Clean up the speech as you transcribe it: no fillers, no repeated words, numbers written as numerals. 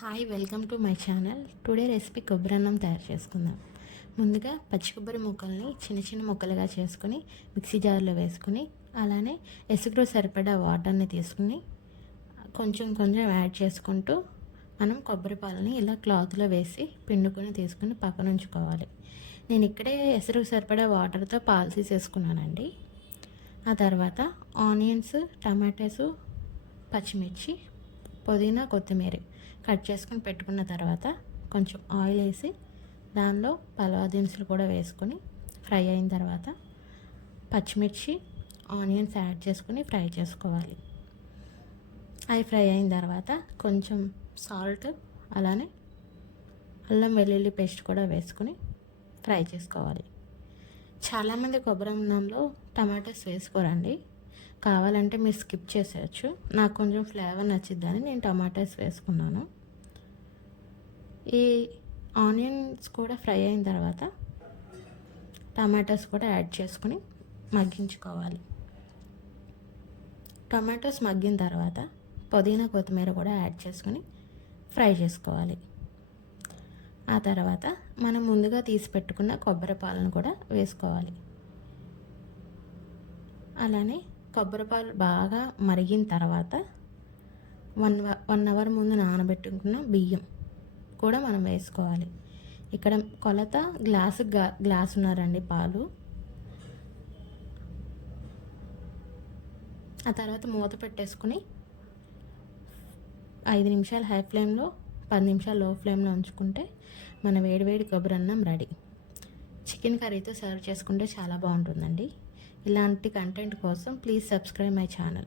Hi, welcome to my channel. Today recipe కొబ్బరన్నం తయారు చేసుకుందాం. ముందుగా పచ్చి కొబ్బరి ముక్కల్ని చిన్న చిన్న ముక్కలుగా చేసుకుని మిక్సీ జార్లో వేసుకుని, అలానే ఎసుగులో సరిపడా వాటర్ని తీసుకుని కొంచెం కొంచెం యాడ్ చేసుకుంటూ మనం కొబ్బరి పాలని ఇలా క్లాత్లో వేసి పిండుకొని తీసుకుని పక్కన ఉంచుకోవాలి. నేను ఇక్కడే ఎసురుకు సరిపడా వాటర్తో పాలు తీసేసుకున్నానండి. ఆ తర్వాత ఆనియన్స్, టమాటాసు, పచ్చిమిర్చి, పుదీనా, కొత్తిమీర కట్ చేసుకుని పెట్టుకున్న తర్వాత కొంచెం ఆయిల్ వేసి దానిలో పలావ్ దినుసులు కూడా వేసుకొని ఫ్రై అయిన తర్వాత పచ్చిమిర్చి, ఆనియన్స్ యాడ్ చేసుకుని ఫ్రై చేసుకోవాలి. అవి ఫ్రై అయిన తర్వాత కొంచెం సాల్ట్, అలానే అల్లం వెల్లుల్లి పేస్ట్ కూడా వేసుకుని ఫ్రై చేసుకోవాలి. చాలామంది కొబ్బరి అన్నంలో టమాటాస్ వేసుకోరండి. కావాలంటే మీరు స్కిప్ చేసేయచ్చు. నాకు కొంచెం ఫ్లేవర్ నచ్చిద్దని నేను టమాటాస్ వేసుకున్నాను. ఈ ఆనియన్స్ కూడా ఫ్రై అయిన తర్వాత టమాటాస్ కూడా యాడ్ చేసుకుని మగ్గించుకోవాలి. టమాటోస్ మగ్గిన తర్వాత పుదీనా, కొత్తిమీర కూడా యాడ్ చేసుకుని ఫ్రై చేసుకోవాలి. ఆ తర్వాత మనం ముందుగా తీసి పెట్టుకున్న కొబ్బరి పాలను కూడా వేసుకోవాలి. అలానే కొబ్బరి పాలు బాగా మరిగిన తర్వాత 1 అవర్ ముందు నానబెట్టుకున్న బియ్యం కూడా మనం వేసుకోవాలి. ఇక్కడ కొలత గ్లాసున్నారండి పాలు. ఆ తర్వాత మూత పెట్టేసుకుని 5 నిమిషాలు హై ఫ్లేమ్లో, 10 నిమిషాలు లో ఫ్లేమ్లో ఉంచుకుంటే మన వేడివేడి కొబ్బరి అన్నం రెడీ. చికెన్ కర్రీతో సర్వ్ చేసుకుంటే చాలా బాగుంటుందండి. ఇలాంటి కంటెంట్ కోసం ప్లీజ్ సబ్స్క్రైబ్ మై ఛానల్.